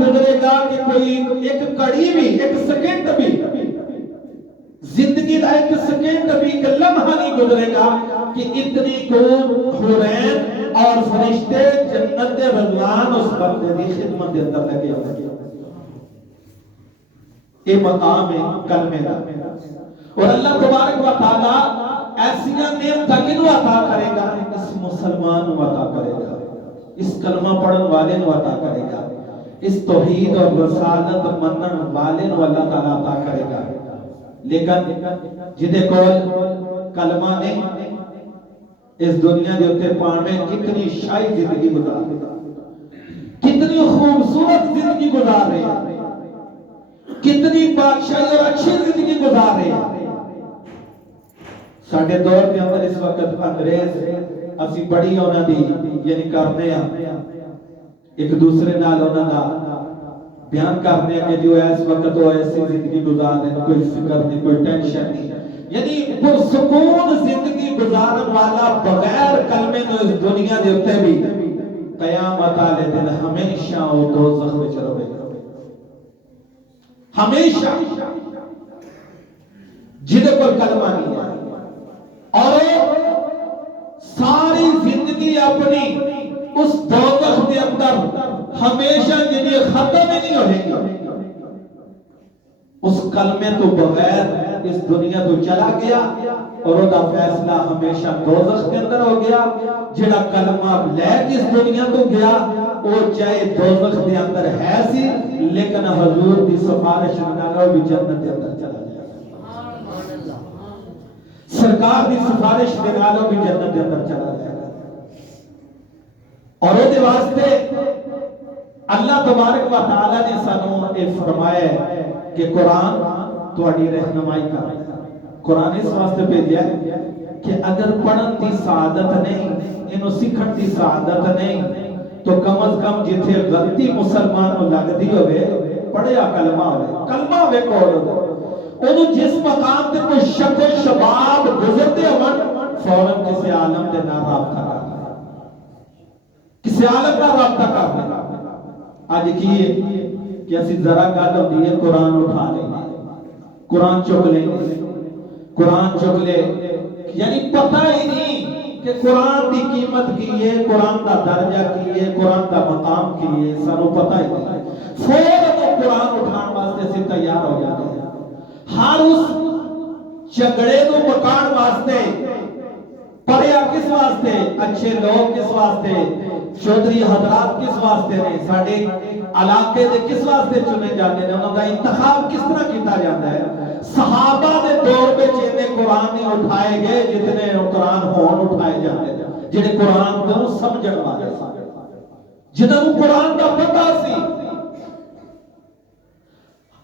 گزرے گا کہ کوئی ایک کڑی بھی، ایک سیکنڈ بھی، زندگی کا ایک سیکنڈ بھی، ایک لمحہ نہیں گزرے گا کہ اتنی کو حورین اور فرشتے جنت رضوان اس بندے دی خدمت دے اندر لگے ہوئے. یہ مقام ہے کلمے کا. اور اللہ تبارک و تعالی ایسیاں نعمتاں کینوں عطا کرے گا؟ اس مسلمان کو عطا کرے گا، اس کلمہ پڑھن والے کو عطا کرے گا، اس توحید اور رسالت منن والے کو اللہ تعالی عطا کرے گا. لیکن جدے کول کلمہ نہیں، اس دنیا دے اوتے پاویں کتنی شاہی زندگی گزار رہے ہیں، کتنی خوبصورت زندگی گزار رہے ہیں، کتنی بادشاہی اور اچھی زندگی گزار رہے ہیں. ساڈے دور کے اندر اس وقت انگریز اسی بڑی انہاں دی یعنی کرنے ایک دوسرے نال انہاں دا بیان کرنے کہ جو اس وقت وہ ایسی زندگی گزار رہے ہیں، کوئی فکر نہیں، کوئی ٹینشن نہیں، یعنی پرسکون زندگی گزارن والا بغیر کلمے نو اس دنیا دے اوتے بھی قیامت والے دن ہمیشہ وہ دوزخ وچ رہے گا. ہمیشہ جدے پر کلمہ نہیں ہے اور ساری زندگی اپنی اس دوزخ کے اندر ہمیشہ جنہیں ختم ہی نہیں ہوئے گی. اس کلمے تو بغیر اس دنیا تو چلا گیا اور وہ دا فیصلہ ہمیشہ دوزخ کے اندر ہو گیا. جڑا کلمہ لے کے اس دنیا تو گیا وہ چاہے دوزخ کے اندر ہے سی لیکن حضور دی سفارش نال بھی جنت کے اندر چلا گیا. سرکار دی سفارش دے نال بھی جنت کے اندر چلا گیا. اور وہ دے واسطے اللہ تبارک و تعالی نے سانوں یہ فرمایا ہے کہ قرآن تہاڈی رہنمائی کرے گا. قرآن اس واسطے بھیجا ہے کہ اگر پڑھن دی سعادت نہیں، انہوں سیکھن دی سعادت نہیں، تو کم از کم جتھے غلطی مسلمان کو لگدی ہوئے پڑھیا کلمہ ہوئے، کلمہ ہوئے کول ہوئے، انہوں جس مقام تے کوئی شک و شباب گزرتے ہوئے فوراً کسی عالم دے نام رابطہ کرنا، کسی عالم کا رابطہ کرنا. آج کیے کہ اسی ذرا گل ہوتی ہے قرآن اٹھا لیں گے، قرآن چک لیں گے، قرآن چک لے، یعنی پتہ ہی نہیں کہ قرآن دی قیمت کی ہے، قرآن دا درجہ کی ہے، قرآن دا مقام کی ہے، سانو پتہ ہی نہیں. فوراً قرآن اٹھان واسطے سے تیار ہو جاتے ہیں. ہر اس جھگڑے کو مکان واسطے پڑھیا کس واسطے، اچھے لوگ کس واسطے، چودھری حضرات کس واسطے نے، ساڑھے علاقے دے کس واسطے چنے جاتے ہیں، انہوں کا انتخاب کس طرح کیتا جاتا ہے. صحابہ دے دور پہ جتنے قرآن نہیں اٹھائے گئے جتنے قرآن ہون اٹھائے جاتے ہیں، جنہیں قرآن کو سمجھن والے جنہوں قرآن کا پتہ سی.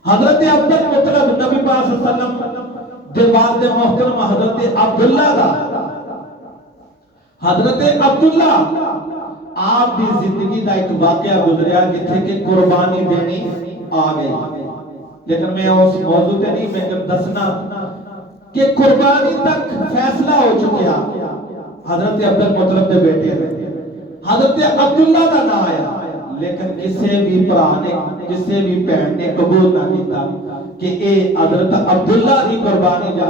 حضرت عبد المطلب نبی پاک صلی اللہ علیہ وسلم دے بعد محترم حضرت عبداللہ دا، حضرت عبداللہ آپ دی زندگی دا ایک واقعہ گزریا جتھے کہ قربانی دینی آ گئی. لیکن میں اس موضوع تے نہیں میں دسنا کہ قربانی تک فیصلہ ہو چکیا. حضرت عبد المطلب دے بیٹے حضرت عبداللہ دا نام آیا لیکن کسی بھی بھرا نے کسی بھی بہن نے قبول نہ کیتا کہ اے حضرت عبداللہ دی قربانی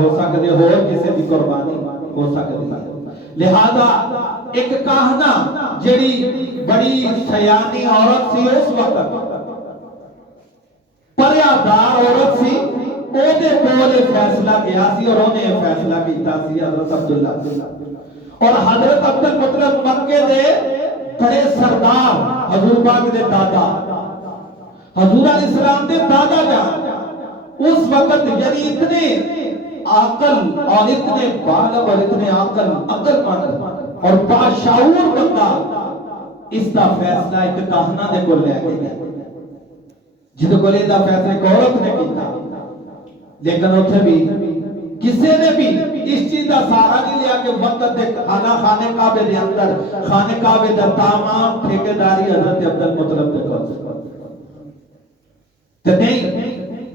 ہو سکتے ہو کسی دی قربانی ہو سکتی ہے. لہذا ایک کہنا جڑی بڑی سیانی عورت سی اس وقت پریادار عورت سی او دے کول فیصلہ گیا سی اور انہیں فیصلہ کیتا سی حضرت عبداللہ. اور حضرت عبد المطلب مکے دے بڑے سردار حضور پاک دے دادا حضور علیہ السلام دے دادا جان اس وقت یعنی اتنے عقل اور اتنے بالغ اور اتنے عقل مند اور باشعور بندہ اس دا فیصلہ ایک کہنا دے کو لے گئے جدو کو لے دا فیصلہ ایک عورت نے کیتا. لیکن اتھے بھی کسی نے بھی اس چیز دا سارا نہیں لیا کہ وقت دے خانے کعبے دے اندر خانے کعبے دا تمام ٹھیکیداری حضرت عبد المطلب دے کو تے نہیں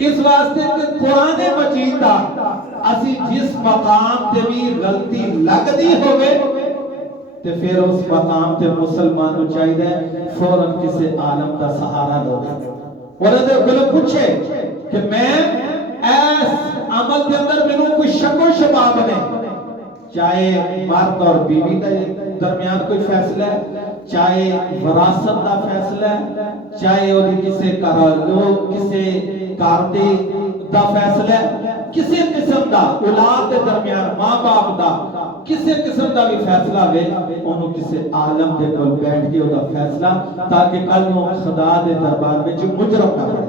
اس واسطے کہ قرآن مجید دا اسی جس مقام تے بھی غلطی لگ دی ہوئے تے پھر اس مقام تے مسلمان کو چاہیے فوراً کسی عالم دا سہارا لو انہوں نے کوئی پوچھے کہ میں ایس عمل کے اندر میں کوئی شک و شباب نہیں، چاہے مرد اور بیوی کا درمیان کوئی فیصلہ ہے، چاہے وراثت کا فیصلہ ہے، چاہے وہ کسی کارتے دا فیصلہ ہے، کسی قسم دا اولاد کے درمیان ماں باپ دا کسی قسم دا بھی فیصلہ ہوئے انہوں کسی عالم دے کول بیٹھ کے وہ فیصلہ تاکہ کل نو خدا دے دربار میں جو مجرم نہ پڑے،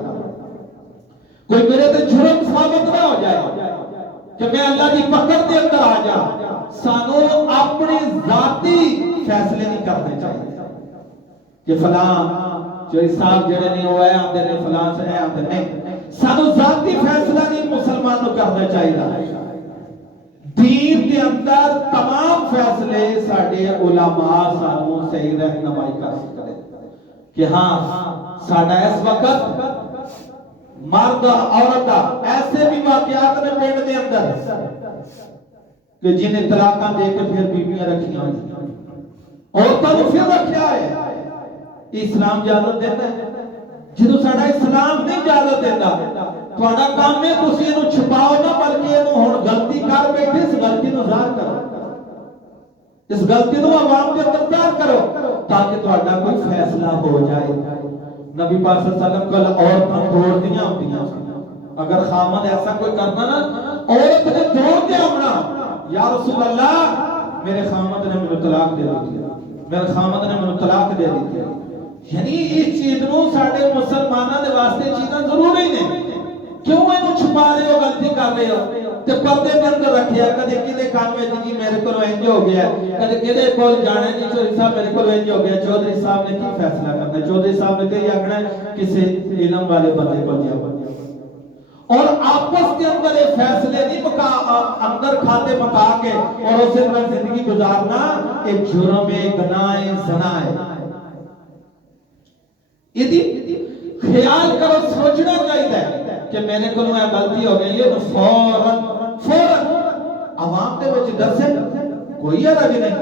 کوئی میرے تے جرم ثابت نہ ہو جائے کہ میں اللہ دی پکڑ دے اندر آ جا۔ سانو اپنے ذاتی فیصلے نہیں کرنے چاہیے کہ فلاں جو صاحب جڑے نہیں ہوئے آندے نے فلاں سے آندے نہیں، سانو ذاتی فیصلہ نہیں مسلمان کو کرنا چاہیے۔ دین کے اندر تمام فیصلے ساڑھے علماء سانو صحیح رہنمائی کر سکتے کہ ہاں ساڑھا اس وقت مرد عورت ایسے بھی واقعات نے پینڈ دے اندر کہ جنہیں طلاقاں دے کے پھر بیویاں رکھیاں عورتوں نے پھر رکھیا ہے، اسلام اجازت دیتا ہے؟ جدو ساڑھا اسلام نہیں اجازت دیتا تھوڑا کام میں تسی انہوں چھپاؤ نہ بلکہ انہوں ہون غلطی کر بیٹھے اس غلطی نو ظاہر کرو، اس غلطی نو عوام کے اندر ظاہر کرو تاکہ تھوڑا کوئی فیصلہ ہو جائے۔ نبی پاک صلی اللہ علیہ وسلم کل عورتاں دوڑ دیاں ہوتی ہیں، اگر خامد ایسا کوئی کرنا نا عورت نے دوڑ دیا ہونا یا رسول اللہ میرے خامد نے مجھے طلاق دے دی، میرے خامد نے مجھے طلاق دے دی، یعنی اس چیز نو ساڑھے مسلمانہ دے واسطے چیزاں ضروری نہیں، کیوں انہوں چھپا رہے ہو غلطی کر رہے ہو تے پردے کے اندر رکھیا کدے کدے کان میں جی میرے کو انج ہو گیا کدے کدے کول جانا نہیں چودھری صاحب میرے کو انج ہو گیا، چودھری صاحب نے کی فیصلہ کرنا ہے؟ چودھری صاحب نے تو یہ آگنا ہے کسی علم والے بندے کو جاؤ اور آپس کے اندر ایک فیصلے نہیں اندر کھاتے مکا کے اور اسے پر زندگی گزارنا ایک جرم گناہ زنا ہے۔ یہ خیال کرو سوچنا چاہیے کہ میرے کو نوے غلطی ہو گئی ہے تو فوراً عوام دے وچ دسے کوئی عرض نہیں،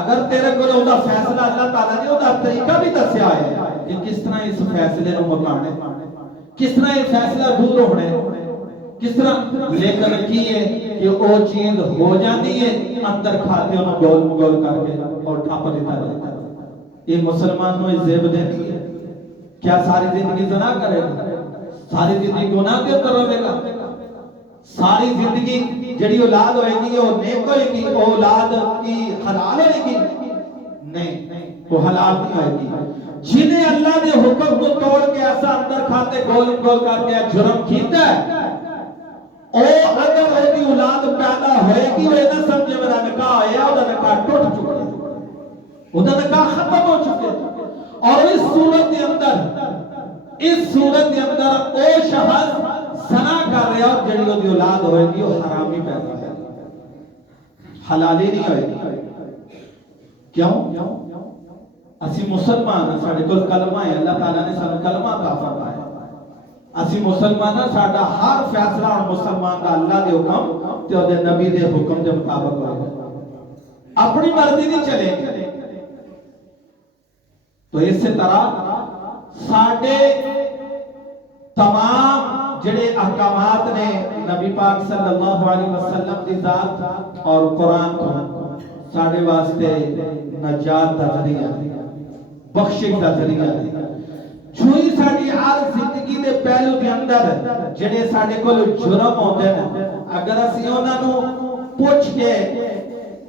اگر تیرے کو نوے فیصلہ اللہ تعالیٰ نے وہ طریقہ بھی دسیا ہے کہ کس طرح اس فیصلے نو مکانے، کس طرح یہ فیصلہ دور ہونے، کس طرح لیکن کی ہے کہ وہ چیز ہو جاتی ہے اندر کھاتے انہوں گول مگول کر کے اور ٹھاپ دیتا جاتا ہے۔ یہ مسلمان نو زیب دینی ہے، کیا ساری زندگی زنا کرے گا؟ ساری زندگی گناہ کے اندر رہے گا؟ ساری زندگی جڑی اولاد ہوئے گی وہ نیک ہوئے گی، وہ اولاد کی حلال ہوئے گی؟ نہیں، وہ حلال نہیں ہوئے گی۔ جنہیں اللہ نے حکم کو توڑ کے ایسا اندر کھاتے گول گول کر کے جرم کیتا ہے اور اگر وہ بھی اولاد پیدا ہوئے گی وہ نہ سمجھے میرا نکاح ہے وہ نکاح ٹوٹ چکے، وہ نکاح ختم ہو چکے، اور اس صورت کے اندر او شخص زنا کر رہا اور جڑی وہ اولاد ہوئے گی وہ حرامی پیدا ہے، حلالی نہیں ہوئے گی۔ کیوں؟ اسی مسلمان ساڑھے کل کلمہ ہے، اللہ تعالیٰ نے سارا کلمہ عطا فرمایا، اسی مسلمان ساڑھا ہر فیصلہ اور مسلمان کا اللہ دے حکم تے اور نبی دے حکم دے مطابق ہوئے، اپنی مرضی نہیں چلے۔ تو اس سے طرح ساڑھے تمام جڑے احکامات نے نبی پاک صلی اللہ علیہ وسلم دی ذات اور قرآن کو ساڑھے واسطے نجات دا ذریعہ بخشش دا ذریعہ چھوئی ساڑھی ہر زندگی دے پہلو دے اندر جڑے ساڑھے کو جرم ہوتے ہیں اگر اسی انہاں نو پوچھ کے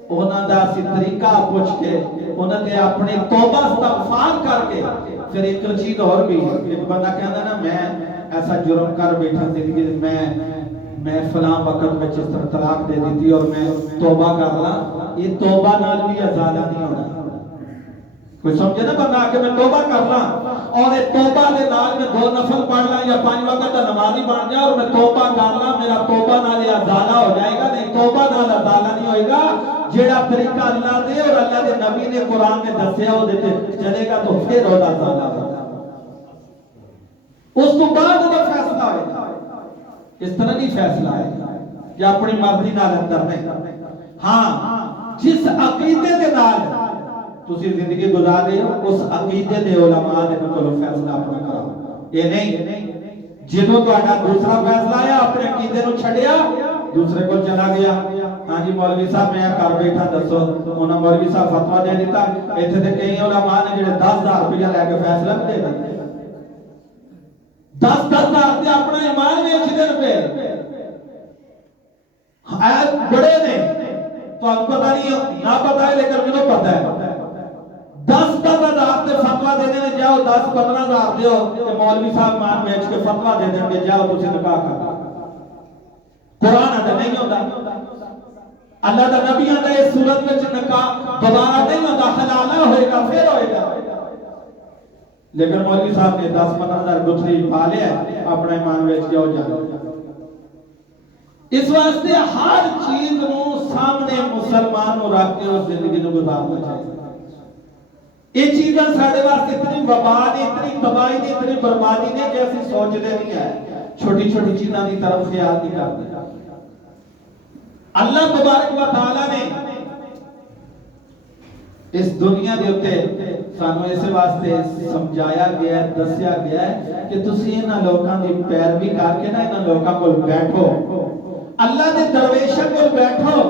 انہاں دا اسی طریقہ پوچھ کے انہاں دے اپنے توبہ استغفار کر کے پھر ایک چیز اور بھی ایک بندہ کہنا نا میں ایسا جرم کر بیٹھا زندگی میں فلاں وقت میں جس طرح طلاق دے دیتی اور میں توبہ کر لا، یہ توبہ نال بھی ازالہ نہیں ہونا۔ کوئی سمجھے نا بندہ کہ میں توبہ کر لا اور یہ توبہ دے نال میں 2 نفل پڑھ لا یا 5 وقت کا نمازی بن جائے اور میں توبہ کر لا میرا توبہ نال یہ ازالہ ہو جائے گا؟ نہیں، توبہ نال ازالہ نہیں ہوئے گا۔ جیڑا طریقہ اللہ دے اور اللہ دے نبی نے قرآن میں دسیا ہو دیتے چلے گا تو پھر ہو ازالہ ہوگا، اس تو بعد وہ فیصلہ ہوئے گا۔ اس طرح نہیں فیصلہ ہے کہ اپنی مرضی نال اندر نہیں۔ ہاں جس عقیدے دے نال تسی زندگی گزار رہے ہو اس عقیدے دے علماء نے کولوں فیصلہ اپنا کراؤ. یہ نہیں جدوں تہاڈا دوسرا فیصلہ آیا اپنے عقیدے نو چھڈیا دوسرے کو چلا گیا. ہاں جی مولوی صاحب میں گھر بیٹھا دسو انہاں مولوی صاحب فتویٰ دے دیتا. ایتھے تے کئی علماء نے جڑے 10,000 روپیہ لے کے فیصلہ دے دیتے 10,000 تے اپنا ایمان ویچ دے پے. بڑے نے تو آپ پتہ نہیں نہ پتہ ہے لیکن مجھے پتہ ہے 10,000 تے فتویٰ دے دینے جاؤ 10-15,000 دیو کہ مولوی صاحب مان بیچ کے فتویٰ دے دیں گے جاؤ تسی نکاح کر. قرآن اندر نہیں ہوتا اللہ دا نبی اندر اس صورت میں نکاح دوبارہ نہیں ہوتا حلالہ ہوئے گا پھر ہوئے گا. لیکن مولوی صاحب نے 10-15,000 گتھری پا لیا اپنا ایمان بیچ جاؤ جاؤ. اس واسطے ہر چیز نو سامنے مسلمان نو رکھ کے اس زندگی نو گزارنا چاہیے. یہ چیزاں ساڑھے واسطے اتنی وبا نے اتنی تباہی نے اتنی بربادی نے کہ ایسی سوچ دے نہیں ہے چھوٹی چھوٹی چیزاں کی طرف خیال نہیں کرتے. اللہ تبارک و تعالی نے اس دنیا دے اوتے سانو اس واسطے سمجھایا گیا ہے دسیا گیا ہے کہ تسی انہاں لوکاں دی پیروی کر کے نا انہاں لوکاں کول بیٹھو اللہ دے درویشاں کول بیٹھو.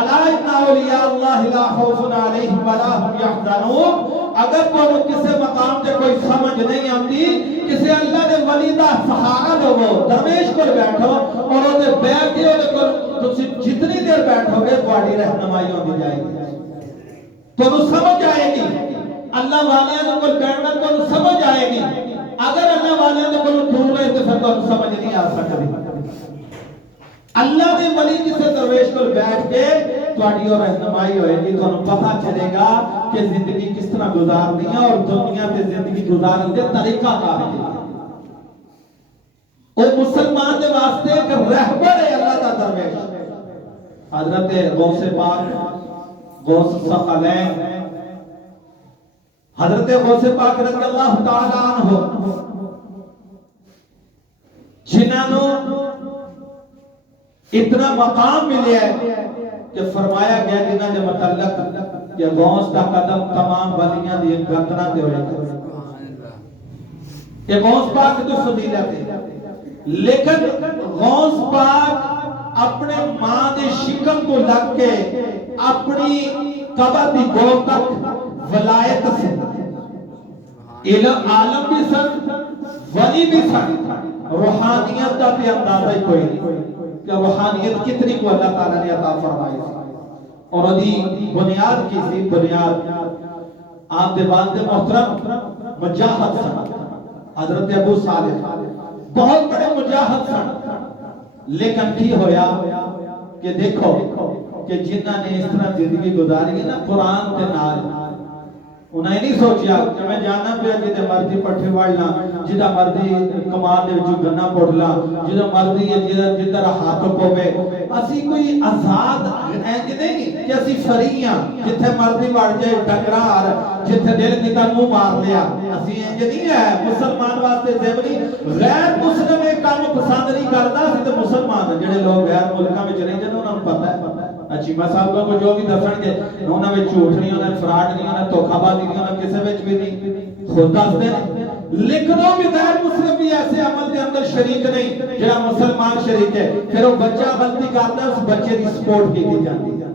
الا ان اولیاء اللہ لا خوف علیہم ولا هم يحزنون. اگر تم کسی مقام تے کوئی سمجھ نہیں آتی کسی اللہ دے ولی دا سہارا لو درویش کول بیٹھو اور او دے بیٹھ کے او کول تسی جتنی دیر بیٹھو گے تہاڈی رہنمائی ہوندی جائے گی تو سمجھ آئے گی. اللہ والیاں کول بیٹھنا تو سمجھ آئے گی. اگر اللہ والیاں کول دور رہے تو پھر تو سمجھ نہیں آ سکتی. اللہ دے ولی کسی درویش کول بیٹھ کے تہاڈی اور رہنمائی ہوئے گی تو پتہ چلے گا کہ زندگی کس طرح گزارنی ہے اور دنیا تے زندگی گزارن دے طریقہ کار ہے. او مسلمان دے واسطے ایک رہبر ہے اللہ دا درویش. حضرت غوث پاک غوث ثقلین حضرت غوث پاک رضی اللہ تعالی عنہ جنہاں نو اتنا مقام ملے ہے کہ فرمایا گیا جنہاں دے متعلق کہ غوث دا قدم تمام ولیاں دی گردناں تے ہوئے کہ غوث پاک تو فضیلت ہے. لیکن غوث پاک اپنے ماں دے شکم کو لگ کے اپنی قبر دی گود تک ولایت سے علم عالم بھی سن ولی بھی سن. روحانیت دا تے اندازہ ہی کوئی نہیں کہ روحانیت کتنی کو اللہ تعالیٰ نے عطا فرمائی اور ادھی بنیاد کی سی بنیاد آپ دے باندے محترم مجاہد سن. حضرت ابو صالح بہت بڑے مجاہد سن. لیکن کی ہویا کہ دیکھو کہ جنہاں نے اس طرح زندگی گزاری ہے نا قرآن تے نال انہیں نہیں سوچیا کہ میں جانا پہ جدے مرضی پٹھے وڑنا جدہ مرضی کمال دے وچوں گنا پڑھلا جدہ مرضی جدہ ہاتھ پوے. اسی کوئی آزاد انج نہیں کہ اسی فریاں جتھے مرضی وڑ جائے ڈنگرار جتھے دل کیتا منہ مار لیا. اسی انج نہیں ہے. مسلمان واسطے زیبری غیر مسلم ایک کام پسند نہیں کرتا. اسی تے مسلمان جڑے لوگ غیر ملکاں وچ رہندے نے انہاں نوں پتہ ہے چیمہ صاحب کو جو بھی دسن گے انہاں وچ جھوٹ نہیں انہاں فراڈ نہیں انہاں دھوکہ بازی نہیں انہاں کسے وچ بھی نہیں خود دسدے نے. لیکن وہ بھی غیر مسلم بھی ایسے عمل دے اندر شریک نہیں جڑا مسلمان شریک ہے. پھر وہ بچہ غلطی کرتا ہے اس بچے دی سپورٹ کی جاتی ہے.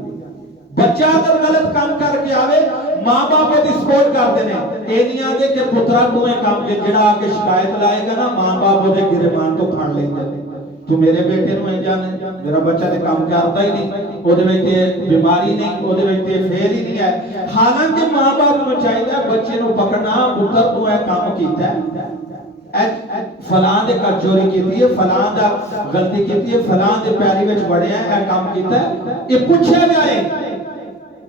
بچہ اگر غلط کام کر کے آوے ماں باپ دی سپورٹ کرتے ہیں. اے نہیں آدھے کہ پترا تو کام کے جڑا آ کے شکایت لائے گا نا ماں باپ دے گرمان تو پھڑ لیں گے تو میرے بیٹے نو اے جانے میرا بچہ تے کام کرتا ہی نہیں او دے وچ بیماری نہیں او دے وچ فیل ہی نہیں ہے. حالانکہ ماں باپ نو چاہیے بچے نو پکڑنا پتر تو اے کام کیتا ہے فلاں دے کر چوری کیتی ہے فلاں دا غلطی کیتی ہے فلاں دے پیری وچ وڑیا ہے اے کام کیتا ہے اے پوچھا جائے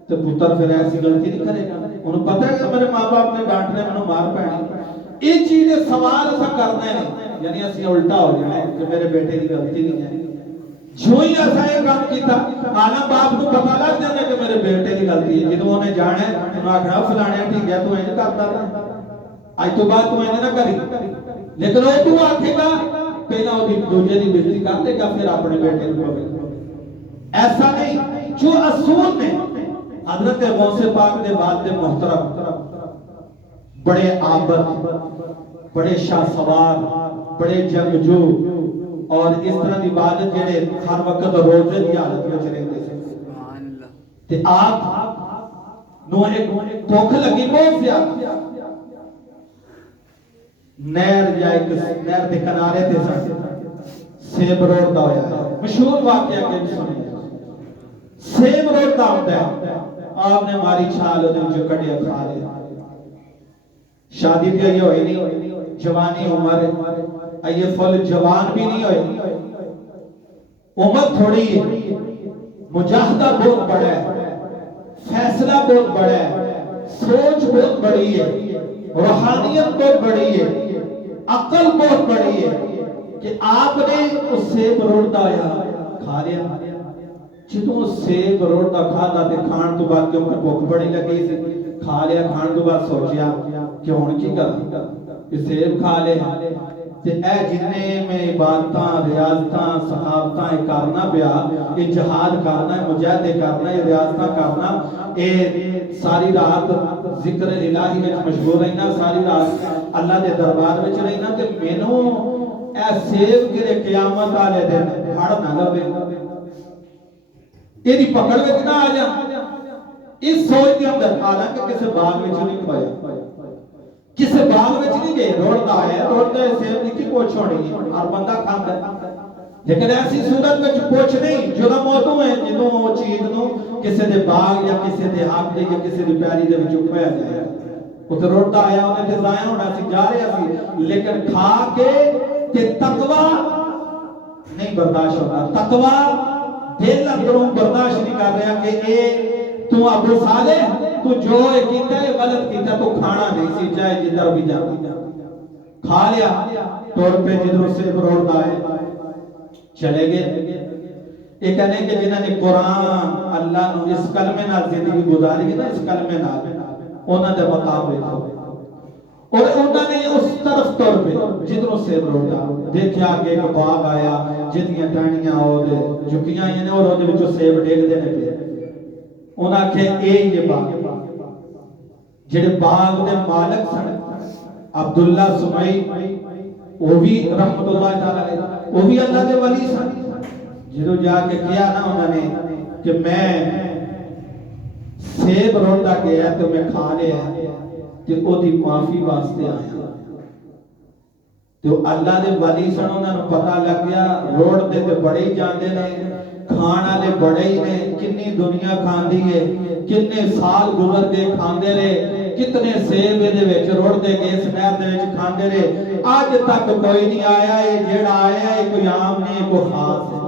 تو پتر پھر ایسی غلطی نہیں کرے گا. انہوں پتہ ہے کہ میرے ماں باپ نے ڈانٹنے میں مار پڑنی یہ چیز سوال ایسا کرنا ہے یعنی اسی الٹا ہو جائے کہ میرے بیٹے کی غلطی نہیں ہے. جو ہی ایسا یہ کام کیتا آنا باپ کو پتہ لگ جانا کہ میرے بیٹے کی غلطی ہے. جنہوں نے جانا ہے انہوں آکھنا فلانے ٹھیک ہے تو ایسا کرتا تھا آج تو بات تو ایسا نہ کری. لیکن وہ تو آکھے گا پہلا وہ دوجہ دی بےزتی کرتے گا پھر اپنے بیٹے کو. ایسا نہیں جو اصول نے حضرت غوث پاک دے والد محترم بڑے عابد، بڑے شاہ سوار، بڑے جنگجو اور اس طرح دی عبادت جڑے ہر وقت روزے دی حالت وچ رہندے سن تے آپ نو ایک بھوک لگی بہت زیادہ، نہر یا ایک نہر دے کنارے تے سن، سیب روڑدا ہویا ہے، مشہور واقعہ کہ سنیا سیب روڑدا ہوندا ہے، آپ نے ماری چھال اودے وچ کڈیا کھا لیا، شادی تے یہ ہوئی نہیں، جوانی عمر ہے، یہ فل جوان بھی نہیں ہوئی، عمر تھوڑی ہے، مجاہدہ بہت بڑا ہے، فیصلہ بہت بڑا ہے، سوچ بہت بڑی ہے، روحانیت بہت بڑی ہے، عقل بہت بڑی ہے کہ آپ نے اس سیب روڑدا یا کھا لیا، جدوں سیب روڑدا کھادا تے کھان تو بعد کیونکہ بھوک بڑی لگی سی، کھا لیا، کھان تو بعد سوچیا کہ ہن کی کرنا، کہ سیب کھا لے تے اے جننے میں عبادتاں ریاضتاں صحابتاں کرنا پیا، یہ جہاد کرنا ہے، مجاہدے کرنا ہے، ریاضتاں کرنا، اے ساری رات ذکر الہی میں مشغول رہنا، ساری رات اللہ دے دربار میں رہنا تے مینوں اے سیب کرے قیامت والے دن پھڑ نہ لوے، یہ پکڑ وچ نہ آ جا، اس سوچ کے اندر حالانکہ کسی باغ وچ نہیں کھوایا، کسی باغ وچ نہیں گئے، روڑدا ہے، روڑدا ہے سیب دی کی پوچھ ہونی ہے، ہر بندہ کھاندا ہے، لیکن ایسی صورت وچ پوچھ نہیں جدا موضوع ہے جدوں او چیز نو کسی دے باغ یا کسی دے حق دے یا کسی دی پیاری دے وچ کھوایا جائے، اوتے روڑدا آیا انہیں تے ضائع ہونا سی، جا رہا سی، لیکن کھا کے تے تقوی نہیں برداشت ہوتا، تقوی دل اندروں برداشت نہیں کر رہا کہ اے تو ابو صالح تو جو کیتا ہے غلط کیتا، تو کھانا نہیں سی چاہے جدھر بھی جا کھا لیا، توڑ پہ جدھر سے روڑدا ہے چلے گئے، ایک کہنے کہ جنہاں نے قرآن اللہ نو اس کلمے نال زندگی گزاری ہے نا، اس کلمے نال انہاں دے مقام ہوئے اور انہوں نے اس طرف طور پہ جدھروں سے روڑا دیکھا کہ ایک باغ آیا جتنیاں ٹہنیاں اور جھکیاں ہیں اور وہ جو سیب ڈیگ دینے پہ انہوں نے کہا یہ باغ جڑے باغ دے مالک سن عبداللہ سمائی وہ بھی رحمت اللہ تعالی وہ بھی اللہ دے ولی سن، جدو جا کے کیا نا انہوں نے کہ میں سیب روڑا گیا تو میں کھا لیا کہ او دی معافی واسطے آیا، تو اللہ دے ولی سن انہوں نے پتہ لگ گیا روڑ دے تے بڑے ہی جاندے نے، کھانا لے بڑے ہی نے، کتنی دنیا کھاندی ہے، کتنے سال گزر کے کھاندے رہے، کتنے سیب دے وچ روڑ دے کے اس نہر دے وچ کھاندے رہے، آج تک کوئی نہیں آیا، یہ جیڑا آیا ہے کوئی عام نہیں کوئی خاص ہے،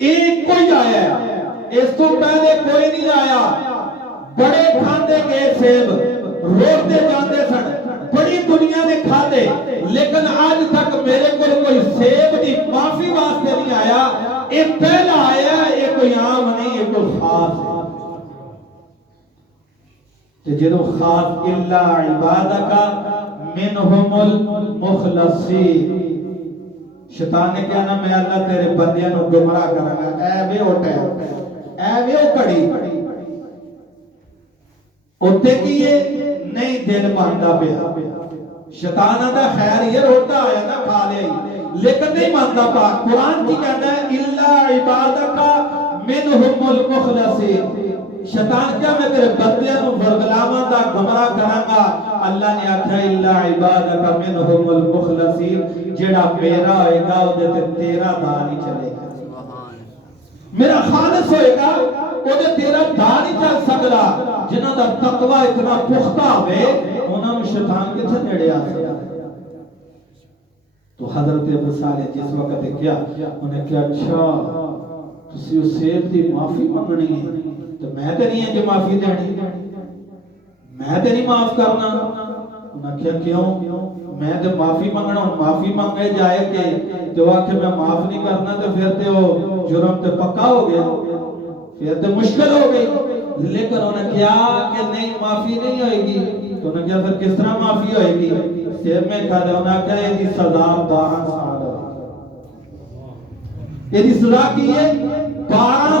ایک کوئی آیا ہے، اس تو پہلے کوئی نہیں آیا، بڑے کھاندے گئے سیب روڑتے جاندے سن، بڑی دنیا نے کھاندے، لیکن آج تک میرے کو کوئی سیب دی معافی واسطے نہیں آیا، یہ پہلا آیا یہ کوئی عام نہیں یہ کوئی خاص ہے، جدو خاص الا عبادک منہم المخلصین، شیطان نے کہا نا میں اللہ تیرے بندیاں نو گمراہ کرنا، اے وے اٹھے اے وے کڑی اتے کیے نہیں دل مانتا پیا، شیطان آتا خیر یہ روتا آیا نا کھا لے لیکن نہیں مانتا پا، قرآن کی کہتا ہے الا عبادک منہم المخلصین، شیطان کیا میں تیرے بندیاں نو برگلاواں دا گمراہ کرانگا، اللہ نے آکھا الا عبادک منہم المخلصین، جڑا میرا ہوئے گا وہ دیتے تیرا دار ہی چلے گا، میرا خالص ہوئے گا وہ دے تیرا دار ہی چل سکتا، جنہاں دا تقوی اتنا پختہ ہوئے انہاں نے شیطان کے تھے نیڑے آ سکتا، تو حضرت ابو صالح جس وقت کیا انہیں کیا اچھا تسی اس سیب دی معافی مانگنی ہے تو میں تے نہیں ہے جو معافی دینی، میں تے نہیں معاف کرنا، انہیں کیا کیوں میں تے معافی مانگنا، معافی مانگے جائے کہ تو آکھے میں معاف نہیں کرنا تو پھر تے وہ جرم تے پکا ہو گیا، پھر تے مشکل ہو گئی، لیکن انہیں کیا کہ نہیں معافی نہیں ہوئے گی، تو انہیں کیا پھر کس طرح معافی ہوئے گی، سیب میں کھا دے انہیں کیا یہ سزا 12 سال ہے، یہ سزا کی ہے 12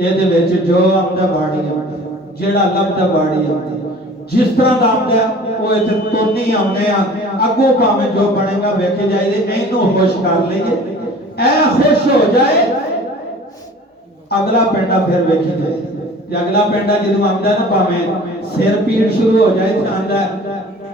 ਇਹਦੇ ਵਿੱਚ ਜੋ ਆਮਦਾ ਬਾੜੀ ਹੈ, ਜਿਹੜਾ ਲੱਭਦਾ ਬਾੜੀ ਹੈ, ਜਿਸ ਤਰ੍ਹਾਂ ਦਾ ਆਮਦਾ ਉਹ ਇੱਥੇ ਤੋਨੀ ਆਉਂਦੇ ਆ, ਅੱਗੋਂ ਭਾਵੇਂ ਜੋ ਬਣੇਗਾ ਵੇਖੇ ਜਾਈਏ, ਇਹਨੂੰ ਖੁਸ਼ ਕਰ ਲਈਏ, ਇਹ ਖੁਸ਼ ਹੋ ਜਾਏ, ਅਗਲਾ ਪੈਂਡਾ ਫਿਰ ਵੇਖੀ ਜਾਏ। ਤੇ ਅਗਲਾ ਪੈਂਡਾ ਜਦੋਂ ਆਉਂਦਾ ਨਾ, ਭਾਵੇਂ ਸਿਰ ਪੀੜ ਸ਼ੁਰੂ ਹੋ ਜਾਏ ਤੇ ਆਂਦਾ